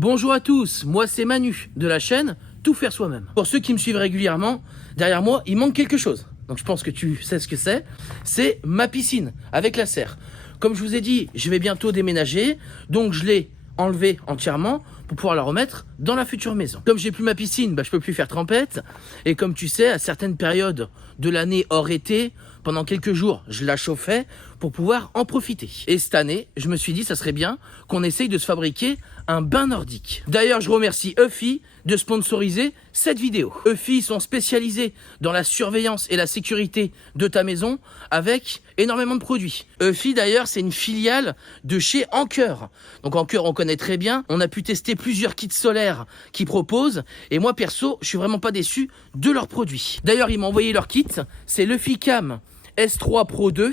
Bonjour à tous, moi c'est Manu de la chaîne Tout faire soi-même. Pour ceux qui me suivent régulièrement, derrière moi il manque quelque chose. Donc je pense que tu sais ce que c'est ma piscine avec la serre. Comme je vous ai dit, je vais bientôt déménager, donc je l'ai enlevée entièrement pour pouvoir la remettre dans la future maison. Comme j'ai plus ma piscine, je peux plus faire trempette. Et comme tu sais, à certaines périodes de l'année hors été, pendant quelques jours, je la chauffais pour pouvoir en profiter. Et cette année, je me suis dit, ça serait bien qu'on essaye de se fabriquer un bain nordique. D'ailleurs, je remercie Eufy de sponsoriser cette vidéo. Eufy sont spécialisés dans la surveillance et la sécurité de ta maison avec énormément de produits. Eufy, d'ailleurs, c'est une filiale de chez Anker. Donc Anker, on connaît très bien. On a pu tester plusieurs kits solaires qu'ils proposent. Et moi, perso, je suis vraiment pas déçu de leurs produits. D'ailleurs, ils m'ont envoyé leur kit. C'est l'Eufy Cam S3 Pro 2.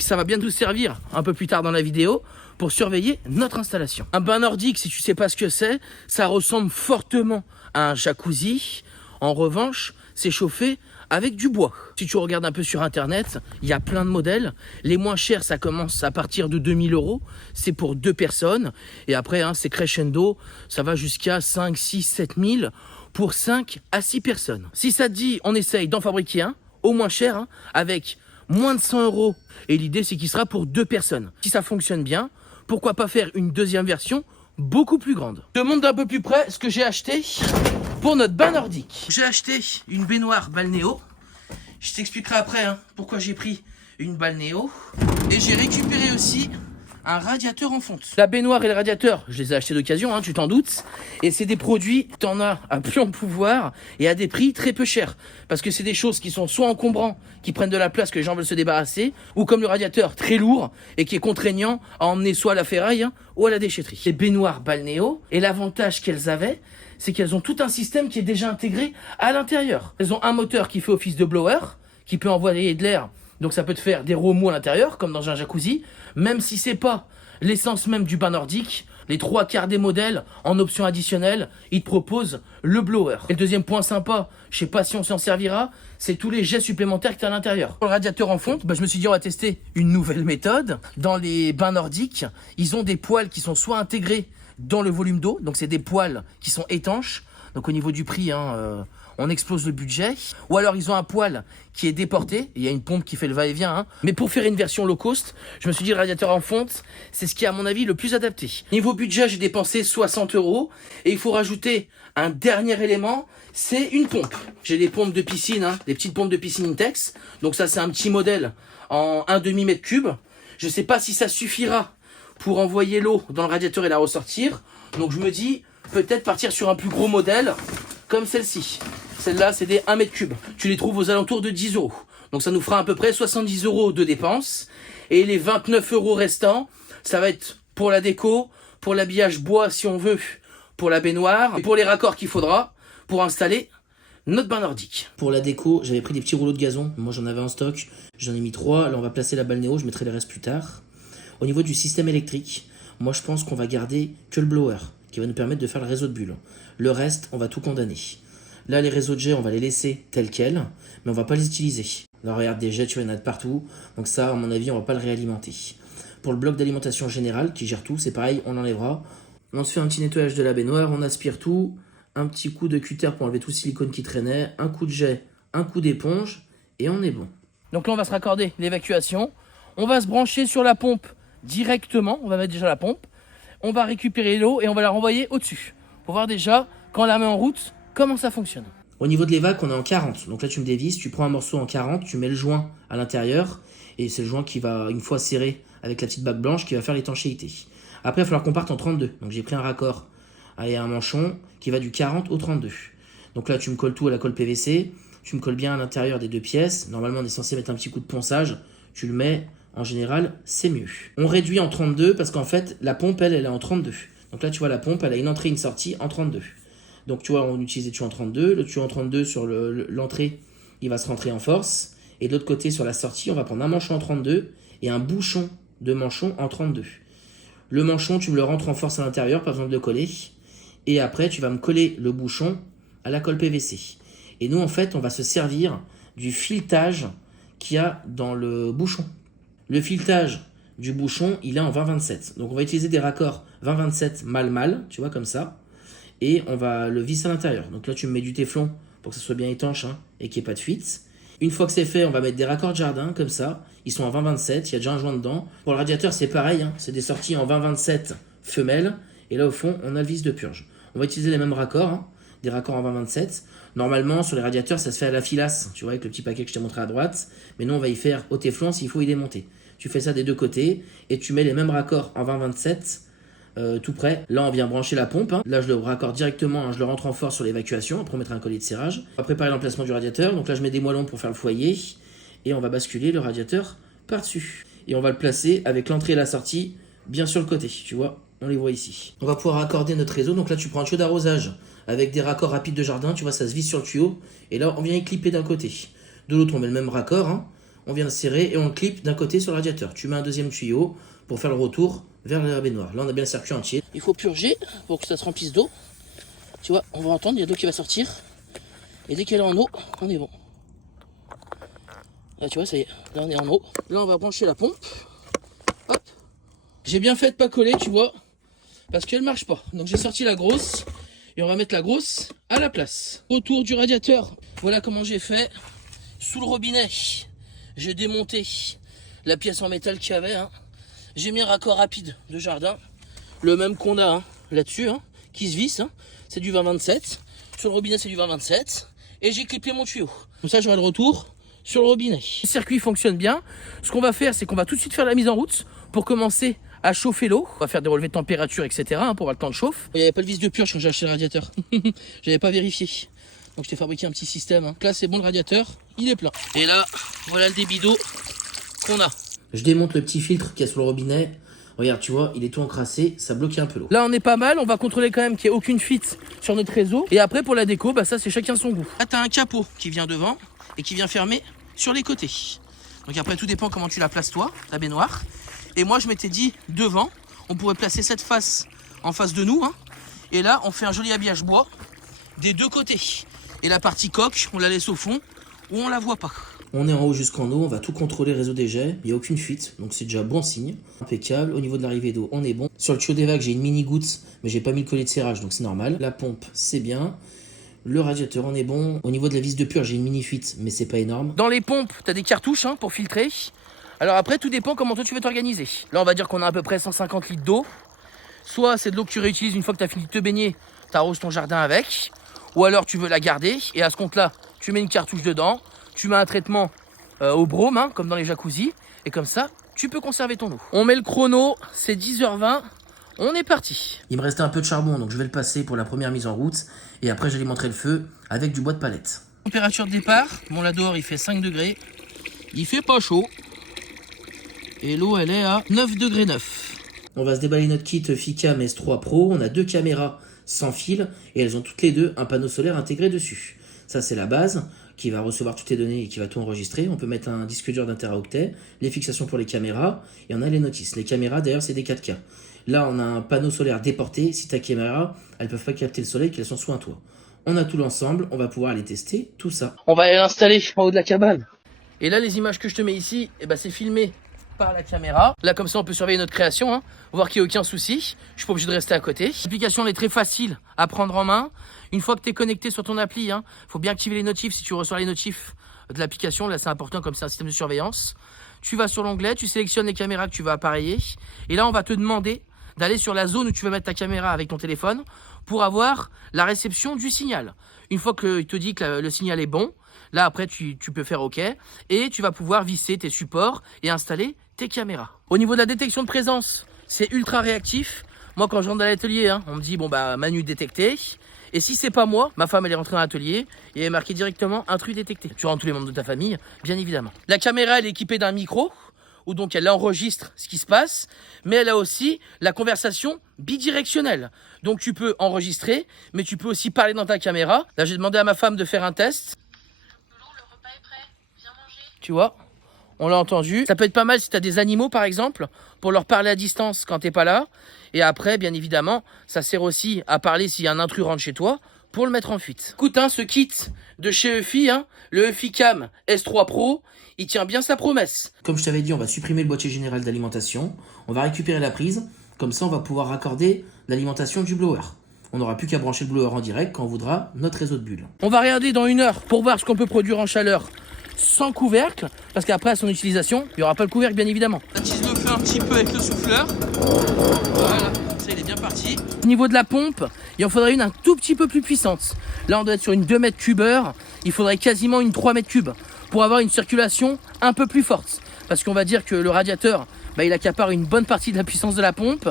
Ça va bien nous servir un peu plus tard dans la vidéo pour surveiller notre installation. Un bain nordique, si tu sais pas ce que c'est, ça ressemble fortement à un jacuzzi. En revanche, c'est chauffé avec du bois. Si tu regardes un peu sur internet, il y a plein de modèles. Les moins chers, ça commence à partir de 2000 €. C'est pour 2 personnes. Et après, c'est crescendo. Ça va jusqu'à 5, 6, 7000 pour 5 à 6 personnes. Si ça te dit, on essaye d'en fabriquer un, au moins cher, avec moins de 100 €. Et l'idée, c'est qu'il sera pour 2 personnes. Si ça fonctionne bien, pourquoi pas faire une deuxième version beaucoup plus grande. Je te montre d'un peu plus près ce que j'ai acheté pour notre bain nordique. J'ai acheté une baignoire balnéo. Je t'expliquerai après pourquoi j'ai pris une balnéo. Et j'ai récupéré aussi un radiateur en fonte. La baignoire et le radiateur, je les ai achetés d'occasion, tu t'en doutes. Et c'est des produits, t'en as à plus en pouvoir et à des prix très peu chers. Parce que c'est des choses qui sont soit encombrants, qui prennent de la place que les gens veulent se débarrasser, ou comme le radiateur très lourd et qui est contraignant à emmener soit à la ferraille ou à la déchetterie. Les baignoires balnéo, et l'avantage qu'elles avaient, c'est qu'elles ont tout un système qui est déjà intégré à l'intérieur. Elles ont un moteur qui fait office de blower, qui peut envoyer de l'air. Donc ça peut te faire des remous à l'intérieur, comme dans un jacuzzi, même si c'est pas l'essence même du bain nordique. Les 3/4 des modèles, en option additionnelle, ils te proposent le blower. Et le deuxième point sympa, je sais pas si on s'en servira, c'est tous les jets supplémentaires que tu as à l'intérieur. Pour le radiateur en fonte, je me suis dit on va tester une nouvelle méthode. Dans les bains nordiques, ils ont des poêles qui sont soit intégrés dans le volume d'eau, donc c'est des poêles qui sont étanches. Donc au niveau du prix, on explose le budget. Ou alors ils ont un poêle qui est déporté, il y a une pompe qui fait le va-et-vient. Mais pour faire une version low cost, je me suis dit le radiateur en fonte, c'est ce qui est à mon avis le plus adapté. Niveau budget, j'ai dépensé 60 € et il faut rajouter un dernier élément, c'est une pompe. J'ai des pompes de piscine, des petites pompes de piscine Intex. Donc ça c'est un petit modèle en 1,5 m3. Je sais pas si ça suffira pour envoyer l'eau dans le radiateur et la ressortir. Donc je me dis peut-être partir sur un plus gros modèle comme celle-ci. Celle-là, c'est des 1 m3. Tu les trouves aux alentours de 10 €. Donc ça nous fera à peu près 70 € de dépenses. Et les 29 € restants, ça va être pour la déco, pour l'habillage bois si on veut, pour la baignoire, et pour les raccords qu'il faudra pour installer notre bain nordique. Pour la déco, j'avais pris des petits rouleaux de gazon. Moi, j'en avais en stock. J'en ai mis 3. Là, on va placer la balnéo. Je mettrai les restes plus tard. Au niveau du système électrique, moi, je pense qu'on va garder que le blower, qui va nous permettre de faire le réseau de bulles. Le reste, on va tout condamner. Là, les réseaux de jets, on va les laisser tels quels, mais on va pas les utiliser. Là, regarde, des jets, tu vois, il y en a de partout. Donc ça, à mon avis, on va pas le réalimenter. Pour le bloc d'alimentation générale, qui gère tout, c'est pareil, on l'enlèvera. On se fait un petit nettoyage de la baignoire, on aspire tout. Un petit coup de cutter pour enlever tout le silicone qui traînait. Un coup de jet, un coup d'éponge, et on est bon. Donc là, on va se raccorder l'évacuation. On va se brancher sur la pompe directement. On va mettre déjà la pompe. On va récupérer l'eau et on va la renvoyer au-dessus. Pour voir déjà, quand on la met en route, comment ça fonctionne. Au niveau de l'évac, on est en 40. Donc là, tu me dévisses, tu prends un morceau en 40, tu mets le joint à l'intérieur. Et c'est le joint qui va, une fois serré avec la petite bague blanche, qui va faire l'étanchéité. Après, il va falloir qu'on parte en 32. Donc j'ai pris un raccord et un manchon qui va du 40 au 32. Donc là, tu me colles tout à la colle PVC. Tu me colles bien à l'intérieur des deux pièces. Normalement, on est censé mettre un petit coup de ponçage. Tu le mets, en général, c'est mieux. On réduit en 32 parce qu'en fait, la pompe, elle est en 32. Donc là, tu vois, la pompe, elle a une entrée et une sortie en 32. Donc tu vois, on utilise le tuyau en 32. Le tuyau en 32 sur l'entrée, il va se rentrer en force. Et de l'autre côté, sur la sortie, on va prendre un manchon en 32 et un bouchon de manchon en 32. Le manchon, tu me le rentres en force à l'intérieur, pas besoin de le coller. Et après, tu vas me coller le bouchon à la colle PVC. Et nous, en fait, on va se servir du filetage qu'il y a dans le bouchon. Le filetage, du bouchon, il est en 20-27. Donc on va utiliser des raccords 20-27 mal, tu vois, comme ça. Et on va le visser à l'intérieur. Donc là, tu me mets du téflon pour que ça soit bien étanche hein, et qu'il n'y ait pas de fuite. Une fois que c'est fait, on va mettre des raccords de jardin, comme ça. Ils sont en 20-27, il y a déjà un joint dedans. Pour le radiateur, c'est pareil, hein, c'est des sorties en 20-27 femelles. Et là, au fond, on a le vis de purge. On va utiliser les mêmes raccords, hein, des raccords en 20-27. Normalement, sur les radiateurs, ça se fait à la filasse, tu vois, avec le petit paquet que je t'ai montré à droite. Mais nous, on va y faire au téflon s'il faut y démonter. Tu fais ça des deux côtés et tu mets les mêmes raccords en 20-27 tout près. Là, on vient brancher la pompe. Hein. Là, je le raccorde directement, hein, je le rentre en force sur l'évacuation. Après, on mettra un collier de serrage. On va préparer l'emplacement du radiateur. Donc là, je mets des moellons pour faire le foyer. Et on va basculer le radiateur par-dessus. Et on va le placer avec l'entrée et la sortie bien sur le côté. Tu vois, on les voit ici. On va pouvoir raccorder notre réseau. Donc là, tu prends un tuyau d'arrosage avec des raccords rapides de jardin. Tu vois, ça se visse sur le tuyau. Et là, on vient y clipper d'un côté. De l'autre, on met le même raccord. Hein. On vient le serrer et on le clip d'un côté sur le radiateur. Tu mets un deuxième tuyau pour faire le retour vers la baignoire. Là, on a bien le circuit entier. Il faut purger pour que ça se remplisse d'eau. Tu vois, on va entendre, il y a de l'eau qui va sortir. Et dès qu'elle est en eau, on est bon. Là, tu vois, ça y est. Là, on est en eau. Là, on va brancher la pompe. Hop. J'ai bien fait de pas coller, tu vois, parce qu'elle marche pas. Donc, j'ai sorti la grosse. Et on va mettre la grosse à la place. Autour du radiateur. Voilà comment j'ai fait. Sous le robinet, j'ai démonté la pièce en métal qu'il y avait. Hein. J'ai mis un raccord rapide de jardin. Le même qu'on a hein, là-dessus, hein, qui se visse. Hein. C'est du 20-27. Sur le robinet, c'est du 20-27. Et j'ai clippé mon tuyau. Comme ça, j'aurai le retour sur le robinet. Le circuit fonctionne bien. Ce qu'on va faire, c'est qu'on va tout de suite faire la mise en route pour commencer à chauffer l'eau. On va faire des relevés de température, etc. Hein, pour avoir le temps de chauffe. Il n'y avait pas de vis de purge quand j'ai acheté le radiateur. J'avais pas vérifié. Donc je t'ai fabriqué un petit système. Hein. Donc là, c'est bon, le radiateur, il est plein. Et là, voilà le débit d'eau qu'on a. Je démonte le petit filtre qu'il y a sur le robinet. Regarde, tu vois, il est tout encrassé, ça bloque un peu l'eau. Là, on est pas mal, on va contrôler quand même qu'il n'y ait aucune fuite sur notre réseau. Et après, pour la déco, bah ça, c'est chacun son goût. Là, tu as un capot qui vient devant et qui vient fermer sur les côtés. Donc après, tout dépend comment tu la places toi, ta baignoire. Et moi, je m'étais dit, devant, on pourrait placer cette face en face de nous. Hein. Et là, on fait un joli habillage bois des deux côtés. Et la partie coque, on la laisse au fond où on la voit pas. On est en haut jusqu'en haut, on va tout contrôler réseau des jets, il n'y a aucune fuite, donc c'est déjà bon signe. Impeccable, au niveau de l'arrivée d'eau, on est bon. Sur le tuyau des vagues, j'ai une mini goutte, mais j'ai pas mis le collier de serrage, donc c'est normal. La pompe, c'est bien. Le radiateur, on est bon. Au niveau de la vis de purge, j'ai une mini fuite, mais c'est pas énorme. Dans les pompes, tu as des cartouches hein, pour filtrer. Alors après, tout dépend comment toi tu veux t'organiser. Là, on va dire qu'on a à peu près 150 litres d'eau. Soit c'est de l'eau que tu réutilises une fois que tu as fini de te baigner, tu arroses ton jardin avec. Ou alors tu veux la garder et à ce compte-là, tu mets une cartouche dedans, tu mets un traitement au brome, hein, comme dans les jacuzzis, et comme ça, tu peux conserver ton eau. On met le chrono, c'est 10h20, on est parti. Il me restait un peu de charbon, donc je vais le passer pour la première mise en route, et après j'alimenterai le feu avec du bois de palette. Température de départ, bon là dehors il fait 5 degrés, il fait pas chaud, et l'eau elle est à 9 degrés 9. On va se déballer notre kit Ficam S3 Pro, on a deux caméras sans fil et elles ont toutes les deux un panneau solaire intégré dessus. Ça c'est la base qui va recevoir toutes tes données et qui va tout enregistrer. On peut mettre un disque dur d'un teraoctet, les fixations pour les caméras et on a les notices. Les caméras d'ailleurs c'est des 4K. Là on a un panneau solaire déporté. Si ta caméra elles peuvent pas capter le soleil qu'elles sont sous un toit. On a tout l'ensemble, on va pouvoir aller tester tout ça. On va aller l'installer en haut de la cabane. Et là les images que je te mets ici, eh ben, c'est filmé par la caméra. Là comme ça on peut surveiller notre création, hein, voir qu'il n'y a aucun souci. Je suis pas obligé de rester à côté. L'application elle est très facile à prendre en main. Une fois que tu es connecté sur ton appli, hein, faut bien activer les notifs si tu reçois les notifs de l'application. Là c'est important comme c'est un système de surveillance. Tu vas sur l'onglet, tu sélectionnes les caméras que tu vas appareiller. Et là on va te demander d'aller sur la zone où tu veux mettre ta caméra avec ton téléphone pour avoir la réception du signal. Une fois qu'il te dit que le signal est bon, là après tu peux faire OK et tu vas pouvoir visser tes supports et installer tes caméras. Au niveau de la détection de présence, c'est ultra réactif. Moi quand je rentre dans l'atelier, hein, on me dit bon bah Manu détecté. Et si c'est pas moi, ma femme elle est rentrée dans l'atelier et elle est marqué directement intrus détecté. Tu rentres tous les membres de ta famille, bien évidemment. La caméra elle est équipée d'un micro où donc elle enregistre ce qui se passe, mais elle a aussi la conversation bidirectionnelle. Donc tu peux enregistrer, mais tu peux aussi parler dans ta caméra. Là j'ai demandé à ma femme de faire un test. Le repas est prêt, viens manger. Tu vois, on l'a entendu. Ça peut être pas mal si tu as des animaux par exemple, pour leur parler à distance quand t'es pas là. Et après, bien évidemment, ça sert aussi à parler s'il y a un intrus rentre chez toi, pour le mettre en fuite. Écoute, hein, ce kit de chez Eufy, hein, le Eufy Cam S3 Pro, il tient bien sa promesse. Comme je t'avais dit, on va supprimer le boîtier général d'alimentation, on va récupérer la prise, comme ça on va pouvoir raccorder l'alimentation du blower. On n'aura plus qu'à brancher le blower en direct quand on voudra notre réseau de bulles. On va regarder dans 1 heure pour voir ce qu'on peut produire en chaleur sans couvercle, parce qu'après à son utilisation, il n'y aura pas le couvercle bien évidemment. On attise le feu un petit peu avec le souffleur. Voilà, ça il est bien parti. Au niveau de la pompe, il en faudrait une un tout petit peu plus puissante. Là on doit être sur une 2 mètres cubes heure, il faudrait quasiment une 3 mètres cubes pour avoir une circulation un peu plus forte. Parce qu'on va dire que le radiateur, il accapare une bonne partie de la puissance de la pompe.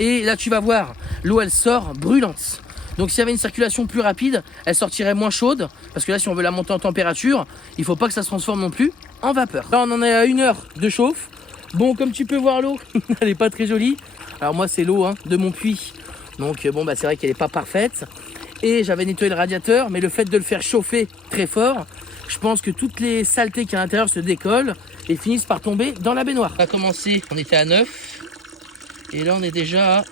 Et là tu vas voir, l'eau elle sort brûlante. Donc s'il y avait une circulation plus rapide, elle sortirait moins chaude. Parce que là si on veut la monter en température, il ne faut pas que ça se transforme non plus en vapeur. Là on en est à 1 heure de chauffe. Bon, comme tu peux voir, l'eau, elle n'est pas très jolie. Alors moi c'est l'eau de mon puits. Donc bon, c'est vrai qu'elle n'est pas parfaite. Et j'avais nettoyé le radiateur, mais le fait de le faire chauffer très fort, je pense que toutes les saletés qu'il y a à l'intérieur se décollent et finissent par tomber dans la baignoire. On a commencé, on était à 9. Et là on est déjà à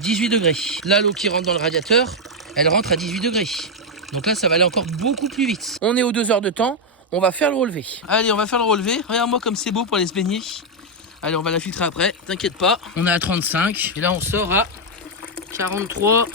18 degrés. Là, l'eau qui rentre dans le radiateur, elle rentre à 18 degrés. Donc là, ça va aller encore beaucoup plus vite. On est aux 2 heures de temps, on va faire le relevé. Allez, on va faire le relevé. Regarde-moi comme c'est beau pour aller se baigner. Allez, on va la filtrer après, t'inquiète pas. On est à 35 et là, on sort à 43.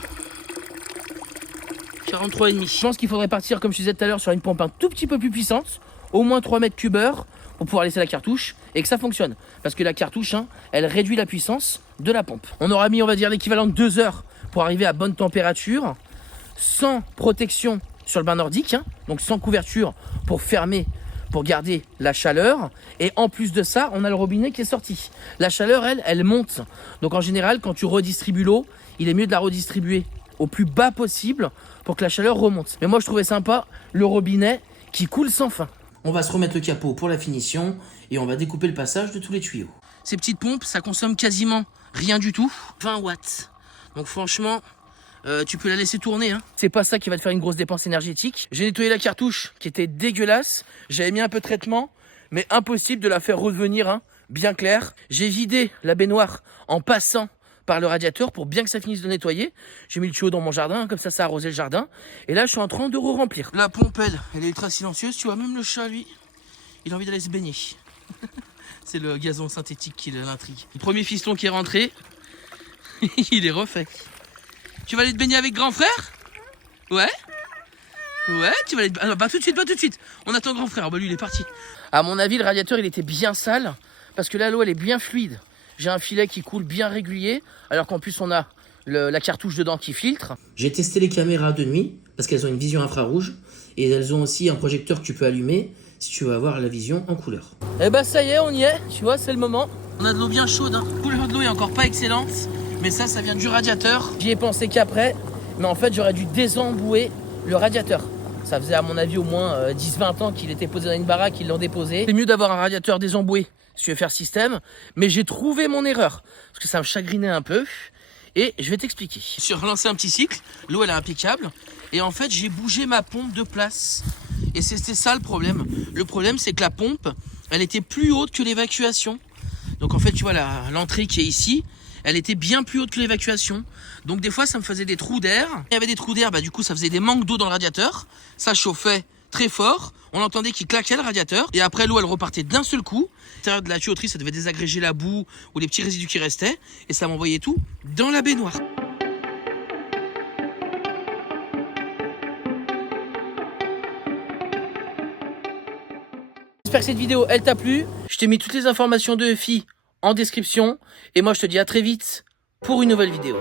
43,5. Je pense qu'il faudrait partir, comme je disais tout à l'heure, sur une pompe un tout petit peu plus puissante, au moins 3 mètres cubes heure, pour pouvoir laisser la cartouche et que ça fonctionne. Parce que la cartouche, elle réduit la puissance de la pompe. On aura mis, on va dire, l'équivalent de 2 heures pour arriver à bonne température, sans protection sur le bain nordique, donc sans couverture pour fermer, pour garder la chaleur. Et en plus de ça, on a le robinet qui est sorti. La chaleur, elle monte. Donc en général, quand tu redistribues l'eau, il est mieux de la redistribuer au plus bas possible pour que la chaleur remonte. Mais moi, je trouvais sympa le robinet qui coule sans fin. On va se remettre le capot pour la finition et on va découper le passage de tous les tuyaux. Ces petites pompes, ça consomme quasiment rien du tout. 20 watts. Donc franchement, tu peux la laisser tourner. C'est pas ça qui va te faire une grosse dépense énergétique. J'ai nettoyé la cartouche qui était dégueulasse. J'avais mis un peu de traitement, mais impossible de la faire revenir bien claire. J'ai vidé la baignoire en passant par le radiateur pour bien que ça finisse de nettoyer. J'ai mis le tuyau dans mon jardin, comme ça a arrosé le jardin. Et là, je suis en train de remplir. La pompe, elle est ultra silencieuse. Tu vois, même le chat, lui, il a envie d'aller se baigner. C'est le gazon synthétique qui l'intrigue. Le premier fiston qui est rentré, il est refait. Tu vas aller te baigner avec grand frère? Ouais? Ouais, tu vas aller... Ah, pas tout de suite, pas tout de suite. On attend grand frère. Lui, il est parti. À mon avis, le radiateur, il était bien sale. Parce que là, l'eau, elle est bien fluide. J'ai un filet qui coule bien régulier, alors qu'en plus on a la cartouche dedans qui filtre. J'ai testé les caméras de nuit, parce qu'elles ont une vision infrarouge, et elles ont aussi un projecteur que tu peux allumer, si tu veux avoir la vision en couleur. Et ça y est, on y est, tu vois, c'est le moment. On a de l'eau bien chaude, La couleur de l'eau est encore pas excellente, mais ça vient du radiateur. J'y ai pensé qu'après, mais en fait j'aurais dû désembouer le radiateur. Ça faisait à mon avis au moins 10-20 ans qu'il était posé dans une baraque, ils l'ont déposé. C'est mieux d'avoir un radiateur désemboué si tu veux faire système, mais j'ai trouvé mon erreur, parce que ça me chagrinait un peu, et je vais t'expliquer. Je suis relancé un petit cycle, l'eau elle est impeccable, et en fait j'ai bougé ma pompe de place, et c'était ça le problème. Le problème c'est que la pompe, elle était plus haute que l'évacuation, donc en fait tu vois l'entrée qui est ici, elle était bien plus haute que l'évacuation, donc des fois ça me faisait des trous d'air. Il y avait des trous d'air, du coup ça faisait des manques d'eau dans le radiateur, ça chauffait très fort, on entendait qu'il claquait le radiateur, et après l'eau elle repartait d'un seul coup. À l'intérieur de la tuyauterie, ça devait désagréger la boue ou les petits résidus qui restaient, et ça m'envoyait tout dans la baignoire. J'espère que cette vidéo elle t'a plu. Je t'ai mis toutes les informations de Eufy en description, et moi je te dis à très vite pour une nouvelle vidéo.